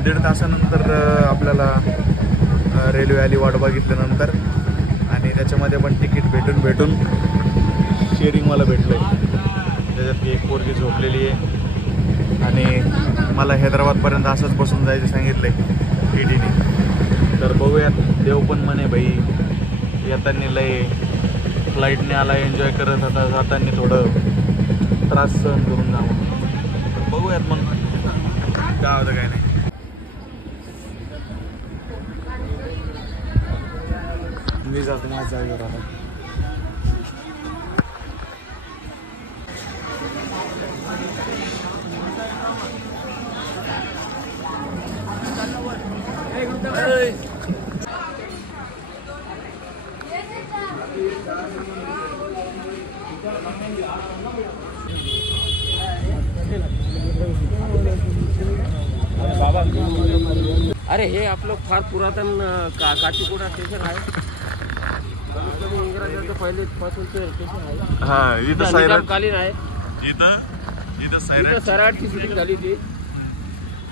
1.5 तासानंतर आपल्याला रेल्वे आली वाट बघितल्यानंतर, आणि त्याच्यामध्ये पण तिकीट भेटून शेअरिंग मला भेटलं आहे. त्याच्यात एक पोरगी झोपलेली आहे आणि मला हैदराबादपर्यंत असंच बसून जायचं सांगितलं आहे टीटीने. तर बघूयात, देव पण म्हणे भाई येताना लय फ्लाईटने आला एन्जॉय करत आता, जाताना थोडं त्रास सहन करून जावं. तर बघूयात मग काय होतं काय नाही. मी जातो माझ्या जागेवर आता. अरे हे आपलं फार पुरातन काचीगुडा स्टेशन आहे. इंग्रजांचं पहिले पासूनचं स्टेशन आहे. हा, इथं निजामकालीन आहे. इथं सैराटची शूटिंग झाली ती.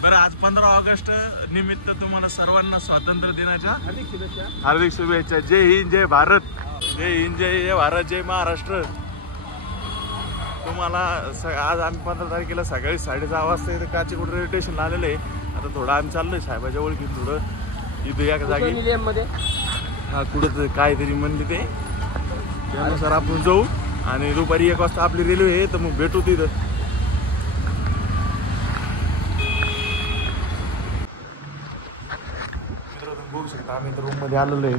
बरं, आज 15 ऑगस्ट निमित्त तुम्हाला सर्वांना स्वातंत्र्य दिनाच्या हार्दिक शुभेच्छा. जय हिंद, जय भारत. जय हिंद, जय भारत, जय महाराष्ट्र. तुम्हाला आज आम्ही 15 तारखेला सकाळी 6:30 वाजता इथं काचीगुडा रेल्वे स्टेशनला आलेलं आहे. आता थोडं आम्ही चाललोय साहेबाच्या ओळखी, थोडं इथं या जागी हा कुठं काहीतरी म्हणले ते, त्यानुसार आपण जाऊ आणि दुपारी 1 वाजता आपली रेल्वे आहे, तर मग भेटू तिथं. बघू शकता आम्ही तर रूममध्ये आलेलो आहे.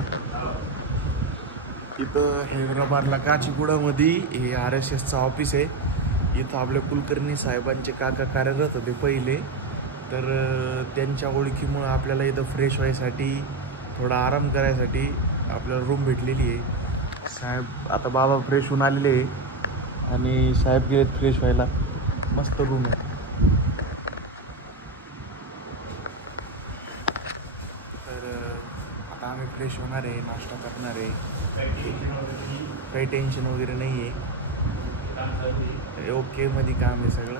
इथं हैदराबादला काचीगुडामध्ये हे RSSचं ऑफिस आहे. इथं आपले कुलकर्णी साहेबांचे काका कार्यरत होते पहिले, तर त्यांच्या ओळखीमुळं आपल्याला इथं फ्रेश व्हायसाठी, थोडा आराम करायसाठी आपल्याला रूम भेटलेली आहे. साहेब आता बाबा फ्रेश होऊन आलेले आहे आणि साहेब गेलेत फ्रेश व्हायला. मस्त रूम आहे. तर आता आम्ही फ्रेश होणार आहे, नाश्ता करणार आहे. काही टेन्शन वगैरे नाही आहे. ओके मध्ये काम आहे सगळं.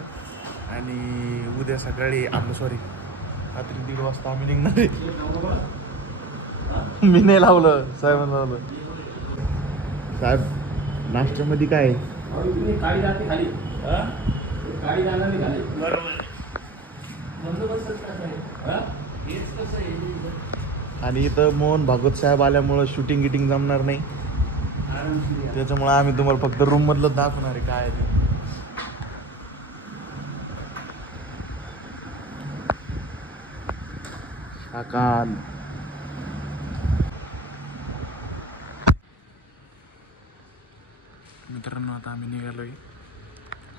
आणि उद्या सकाळी रात्री 1:30 वाजता आम्ही निघणार आहे. मी नाही लावलं, साहेबांना लावलं. साहेब नाश्त्यामध्ये काय आहे? आणि इथं मोहन भागवत साहेब आल्यामुळं शूटिंग गिटिंग जमणार नाही, त्याच्यामुळे आम्ही तुम्हाला फक्त रूम मधलं दाखवणार आहे काय आहे ते. शाकाल मित्रांनो, आता आम्ही निघालोय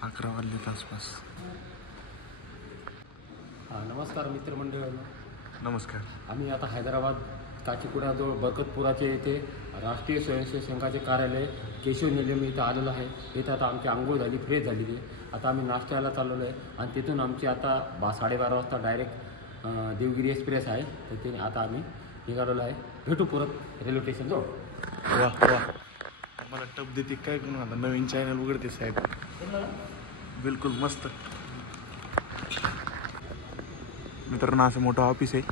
11 वाजलेच्या आसपास. नमस्कार मित्रमंडळांनो. नमस्कार. आम्ही आता हैदराबाद काचीगुडाजवळ बरकतपुराचे येथे राष्ट्रीय स्वयंसेवक संघाचे कार्यालय केशव निलम इथं आलेलो आहे. इथं आता आमची आंघोळ झाली, फ्रेश झालेली आहे. आता आम्ही नाश्त्याला चाललेलो आहे आणि तिथून आमची आता 12:30 वाजता डायरेक्ट देवगिरी एक्सप्रेस आहे. तर ते आता आम्ही निघालेलो आहे. भेटू परत रेल्वे स्टेशनजवळ. वा वा, मला टप देते काय करून. आता नवीन चॅनल उघडते साहेब. बिलकुल मस्त. मित्रांनो, असं मोठं ऑफिस आहे.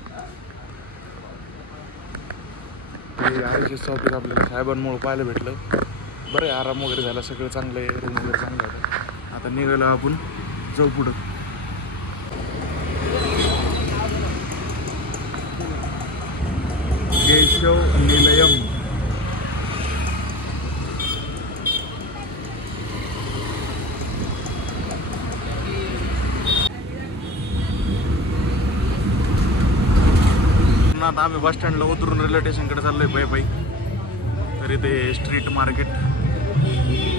RSSचं ऑफिस आपल्याला साहेबांमुळं पाहायला भेटलं. बरं आहे, आराम वगैरे झाला, सगळं चांगलं आहे, रूम वगैरे चांगलं होतं. आता निघालो आपण, जाऊ पुढं. केशव निलयम. आता आम्ही बस स्टँडला उतरून रेल्वे स्टेशनकडे चाललोय पायी. तर इथे स्ट्रीट मार्केट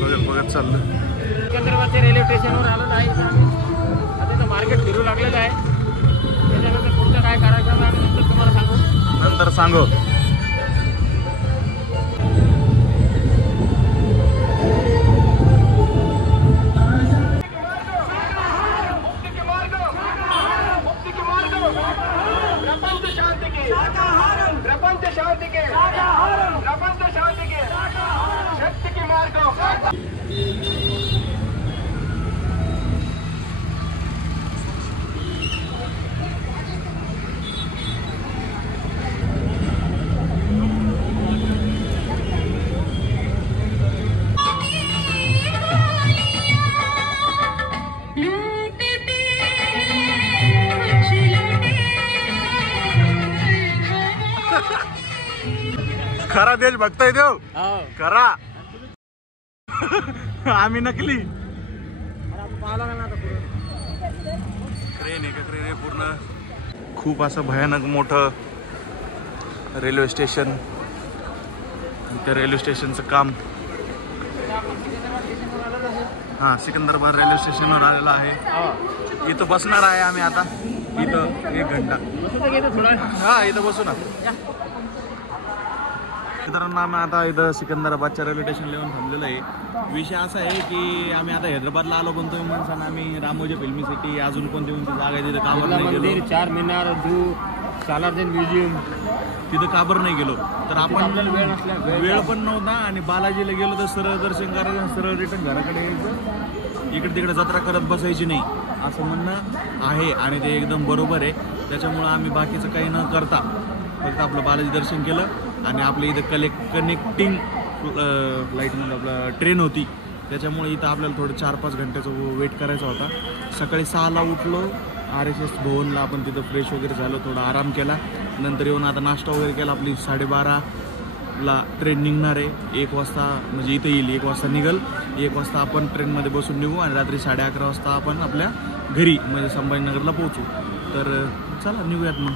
बघत चाललं. सिकंदराबादच्या रेल्वे स्टेशनवर आलेलो आहे. आता इथं मार्केट फिरू लागलेलं आहे. त्याच्यानंतर पुढचं काय कार्यक्रम आहे नंतर तुम्हाला सांगू. खरा देश बघताय देव खरा. आम्ही नकली. ट्रेन आहे का ट्रेन आहे पूर्ण. खूप असं भयानक मोठं रेल्वे स्टेशन. त्या रेल्वे स्टेशनचं काम हां सिकंदराबाद रेल्वे स्टेशनवर आलेलं आहे. इथं बसणार आहे आम्ही आता. इथं 1 घंटा. हां इथं बसू ना. मित्रांनो आम्ही आता इथं सिकंदराबादच्या रेल्वे स्टेशनला येऊन थांबलेलो आहे. विषय असा आहे की आम्ही आता हैदराबादला आलो पण तुम्ही म्हणसान आम्ही रामोजी फिल्मी सिटी अजून कोणती कोणती जागा आहे तिथं काबर नाही गेलो. चारमिनार जू सालारजंग म्युझियम तिथं काबर नाही गेलो. तर आपण वेळ पण नव्हता आणि बालाजीला गेलो तर सरळ दर्शन करायचं सरळ रिटर्न घराकडे यायचं. इकडे तिकडे जत्रा करत बसायची नाही असं म्हणणं आहे आणि ते एकदम बरोबर आहे. त्याच्यामुळं आम्ही बाकीचं काही न करता फक्त आपलं बालाजी दर्शन केलं आणि आपल्या इथं कनेक्टिंग फ्लाईटमध्ये आपलं ट्रेन होती त्याच्यामुळे इथं आपल्याला थोडं 4-5 घंट्याचं वेट करायचा होता. सकाळी 6ला उठलो. RSS भवनला आपण तिथं फ्रेश वगैरे झालो थोडा आराम केला. नंतर येऊन आता नाश्ता वगैरे केला. आपली 12:30ला ट्रेन निघणार आहे. 1 वाजता म्हणजे इथं येईल. 1 वाजता निघल. 1 वाजता आपण ट्रेनमध्ये बसून निघू आणि रात्री 11:30 वाजता आपण आपल्या घरी म्हणजे संभाजीनगरला पोहोचू. तर चला निघूयात मग.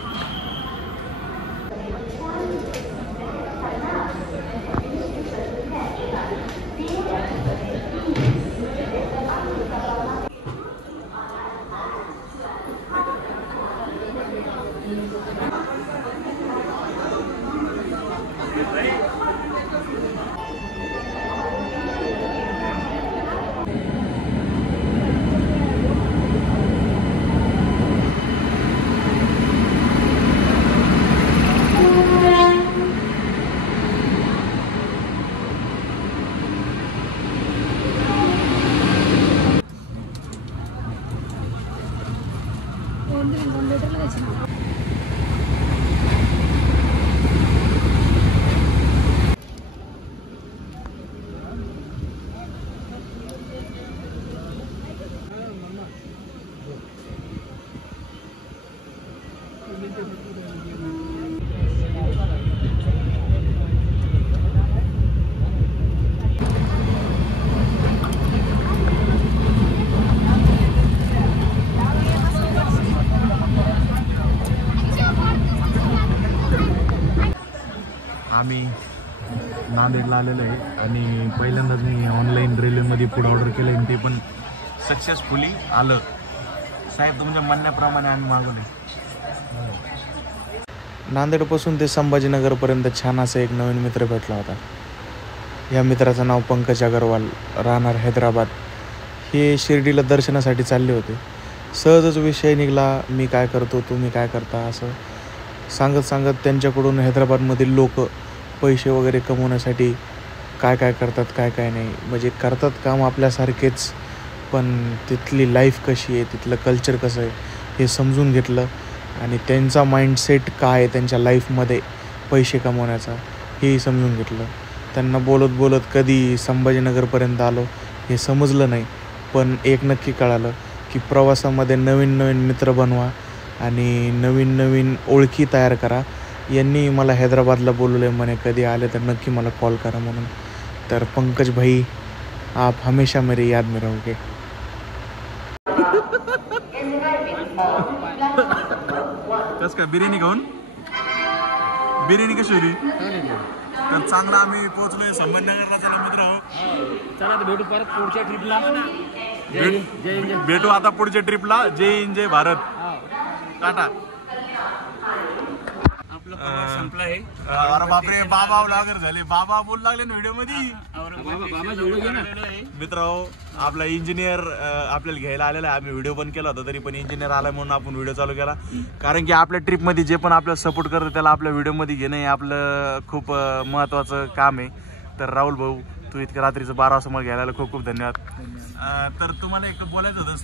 आम्ही नांदेडला आलेलो आहे आणि पहिल्यांदाच मी ऑनलाईन रेल्वेमध्ये फूड ऑर्डर केलं आणि ते पण सक्सेसफुली आलं. साहेब तुमच्या म्हणण्याप्रमाणे आम्ही मागवले. नांदेडपासून ते संभाजीनगरपर्यंत छान असा एक नवीन मित्र भेटला होता. या मित्राचं नाव पंकज अग्रवाल, राहणार हैदराबाद. हे शिर्डीला दर्शनासाठी चालले होते. सहजच विषय निघाला, मी काय करतो तुम्ही काय करता असं सांगत सांगत त्यांच्याकडून हैदराबादमधील लोक पैसे वगैरे कमवण्यासाठी काय काय करतात काय काय नाही म्हणजे करतात काम आपल्यासारखेच पण तिथली लाईफ कशी आहे तिथलं कल्चर कसं आहे हे समजून घेतलं आणि त्यांचा माइंडसेट काय आहे त्यांच्या लाईफमध्ये पैसे कमवण्याचा हेही समजून घेतलं. त्यांना बोलत बोलत कधी संभाजीनगरपर्यंत आलो हे समजलं नाही पण एक नक्की कळालं की प्रवासामध्ये नवीन नवीन मित्र बनवा आणि नवीन नवीन ओळखी तयार करा. यांनी मला हैदराबादला बोलवले म्हणे कधी आले तर नक्की मला कॉल करा म्हणून. तर पंकज भाई आप हमेशा मेरी याद में रहोगे. कस काय बिर्याणी खाऊन बिर्याणी कशी होती तर चांगला आम्ही पोहोचलोय संभाजीनगरला. चला मित्र चला तर भेटू परत पुढच्या ट्रिपला. भेटू आता पुढच्या ट्रिपला. जय हिंद जय भारत. टाटा. संपला आहे. अरे बापरे बाबा ब्लॉगर झाले. बाबा बोल लागले ना व्हिडिओ मध्ये. मित्र आपला इंजिनियर आपल्याला घ्यायला आलेला आहे. आम्ही व्हिडिओ पण केला होता तरी पण इंजिनियर आला म्हणून आपण व्हिडिओ चालू केला कारण की आपल्या ट्रिपमध्ये जे पण आपल्याला सपोर्ट करतं त्याला आपल्या व्हिडिओमध्ये घेणं हे आपलं खूप महत्त्वाचं काम आहे. तर राहुल भाऊ तू इतक्या रात्रीचं 12 वाजता मला घ्यायला खूप खूप धन्यवाद. तर तुम्हाला एक बोलायचं होतं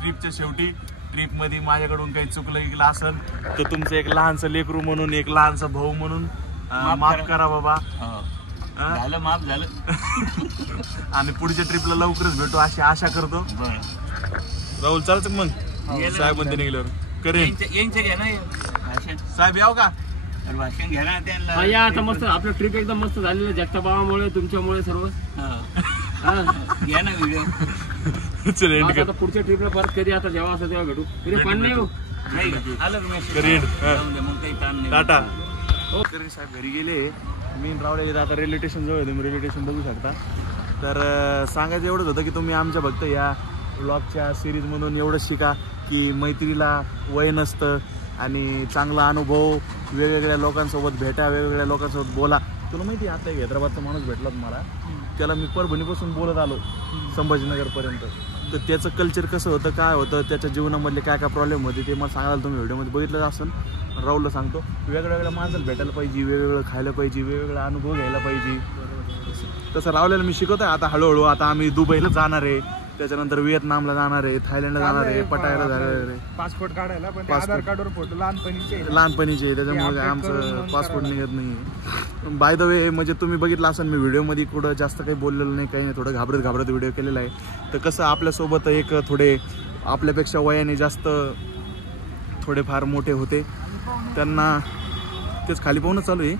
ट्रिपच्या शेवटी ट्रिपमध्ये माझ्याकडून काही चुकलं गेलं असेल तर तुमचं एक लहानसं लेकरू म्हणून एक लहानसा भाऊ म्हणून माफ करा बाबा. झालं माफ झालं. आणि पुढच्या ट्रिपला लवकरच भेटू अशी आशा करतो. राहुल चालतं मग साहेब म्हणते निघल्यावर करेन यांचे घ्या ना साहेब याव का भाषण घ्या ना त्यांना. हा या आता मस्त आपलं ट्रिप एकदम मस्त झालेलं जगताबामुळे तुमच्यामुळे सर्व. घ्या ना व्हिडिओ. चल एंड कर. आता पुढच्या ट्रिपला परत कधी आता जेव्हा असं तेव्हा भेटू. पाणी नाही हो. आलं करीड. मग काही काम नाही. टाटा. करीड साहेब घरी गेले. मी रावले आता रेल्वे स्टेशन जवळ तुम्ही रेल्वे स्टेशन बघू शकता. तर सांगायचं एवढंच होतं की तुम्ही आमच्या फक्त या ब्लॉगच्या सिरीजमधून एवढंच शिका की मैत्रीला वय नसतं आणि चांगला अनुभव, वेगवेगळ्या लोकांसोबत भेटा, वेगवेगळ्या लोकांसोबत बोला. तुला माहिती आहे आता एक हैदराबादचा माणूस भेटला मला, त्याला मी परभणीपासून बोलत आलो संभाजीनगरपर्यंत. तर त्याचं कल्चर कसं होतं, काय होतं, त्याच्या जीवनामधले काय काय प्रॉब्लेम होते ते मला सांगायला तुम्ही व्हिडिओमध्ये बघितलं असेल. राहुलला सांगतो वेगवेगळ्या माणसाला भेटायला पाहिजे, वेगवेगळं खायला पाहिजे, वेगवेगळा अनुभव घ्यायला पाहिजे. तसं राहुल्याला मी शिकवतो आहे. आता हळूहळू आता आम्ही दुबईला जाणार आहे, त्याच्यानंतर व्हिएतनामला जाणार आहे, थायलंडला जाणार आहे, पटायाला जाणार आहे. पासपोर्ट काढायला पण आधार कार्डवर फोटो लहानपणीचे त्याच्यामुळे आमचं पासपोर्ट निघत नाही. बाय द वे म्हणजे तुम्ही बघितलं असेल मी व्हिडिओमध्ये कुठं जास्त काही बोललेलं नाही, काही नाही, थोडं घाबरत घाबरत व्हिडिओ केलेला आहे. तर कसं आपल्यासोबत एक थोडे आपल्यापेक्षा वयाने जास्त थोडेफार मोठे होते, त्यांना तेच खाली पाहूनच चालू आहे,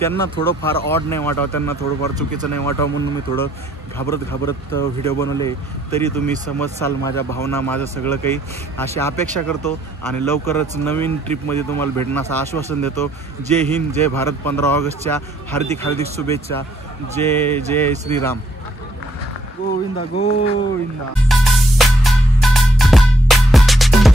त्यांना थोडंफार ऑड नाही वाटावं, त्यांना थोडंफार चुकीचं नाही वाटावं म्हणून मी थोडं घाबरत व्हिडिओ बनवले. तरी तुम्ही समजसाल माझ्या भावना, माझं सगळं काही. अशी अपेक्षा करतो आणि लवकरच नवीन ट्रिपमध्ये तुम्हाला भेटण्याचं आश्वासन देतो. जय हिंद, जय भारत. 15 ऑगस्टच्या हार्दिक हार्दिक शुभेच्छा. जय जय श्रीराम. गोविंदा गोविंदा.